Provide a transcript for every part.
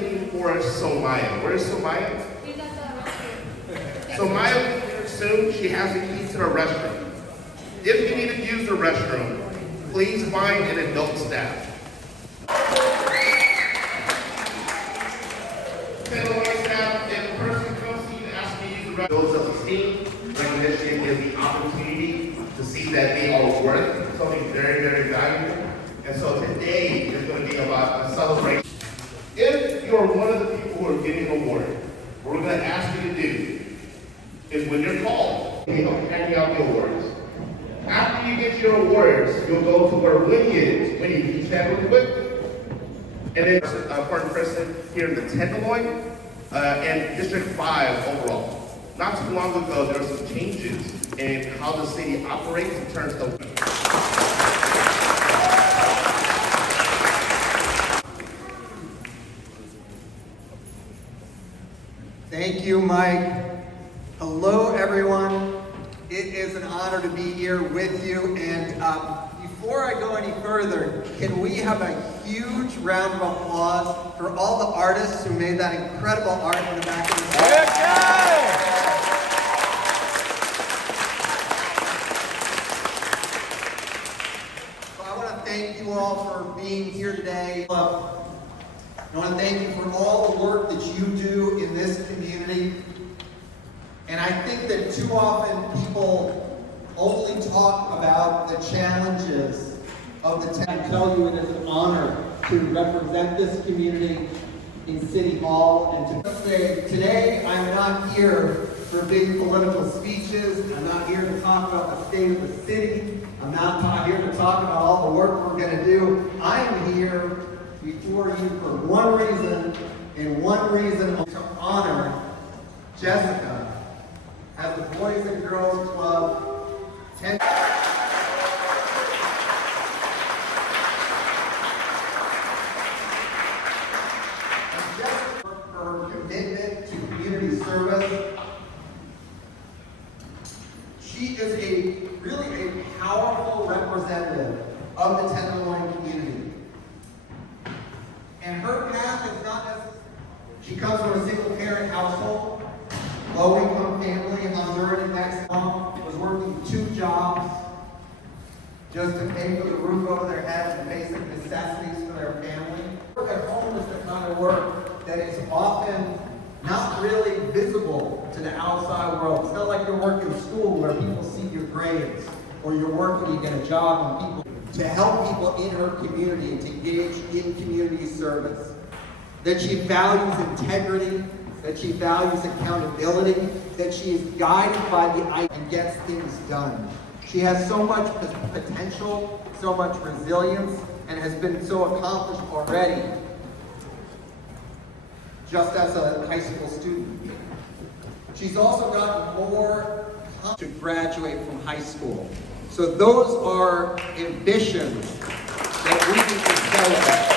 looking for Somaya. Where's Somaya? Somaya will be here soon. She has the keys to the restroom. If you need to use the restroom, please find an adult staff. Tenderloin staff, if a person comes to you and asks you to use the restroom, builds self-esteem, recognition, gives the opportunity to see that they are worth something very, very valuable. And so today is going to be about a celebration. If you're one of the people who are getting an award, what we're going to ask you to do is when you're called, handing out the awards. After you get your awards, you'll go to where Winnie is. Winnie, can you stand really quick? And then part of Preston here in the Tenderloin and District 5 overall. Not too long ago, there were some changes in how the city operates in terms of Thank you, Mike. Hello, everyone. It is an honor to be here with you. And before I go any further, can we have a huge round of applause for all the artists who made that incredible art in the back of the stage? So I want to thank you all for being here today. I want to thank you for all the work that you do in this community. And I think that too often people only talk about the challenges of the town. I tell you it is an honor to represent this community in City Hall and to say today I'm not here for big political speeches. I'm not here to talk about the state of the city. I'm not here to talk about all the work we're going to do. I am here before you for one reason, and one reason to honor Jessica as the Boys and Girls Club 10. Jessica, for her commitment to community service, she is really a powerful representative of the Tenderloin community. And her path is not as she comes from a single parent household, low income family in Honduras and Mexico, was working 2 jobs just to pay for the roof over their heads and basic necessities for their family. Work at home is the kind of work that is often not really visible to the outside world. It's not like you're working in school where people see your grades, or you're working, you get a job, and people to help people in her community and to engage in community service. That she values integrity, that she values accountability, that she is guided by the eye and gets things done. She has so much potential, so much resilience, and has been so accomplished already, just as a high school student. She's also gotten more to graduate from high school. So those are ambitions that we need to celebrate.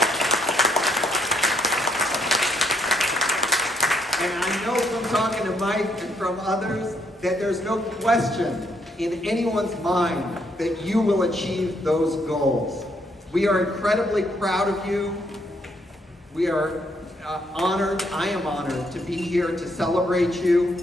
And I know from talking to Mike and from others that there's no question in anyone's mind that you will achieve those goals. We are incredibly proud of you. We are honored, I am honored to be here to celebrate you.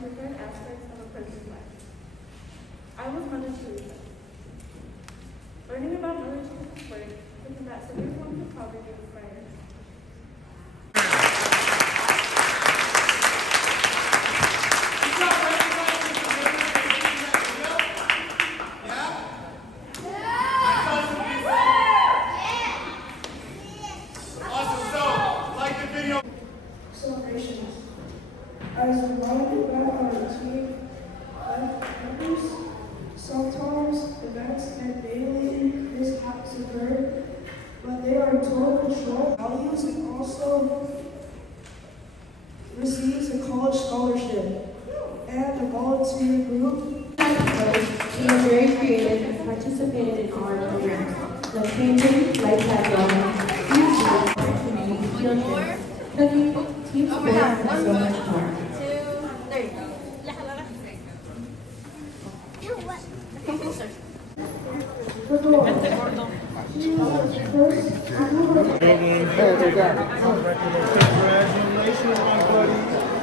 Different aspects of a person's life. I was Mother Teresa. Learning about Mother Teresa's work to combat severe forms of poverty inspired. Celebrations. I was reminded by our routine life members. Sometimes events and daily mishaps occur, but they are in total control. Values and also receives a college scholarship and a volunteer group. She is very creative and participated in our programs like painting, light drawing, music, community field trips, cooking, team sports, and so much more. The door. She was first. Congratulations, my buddy.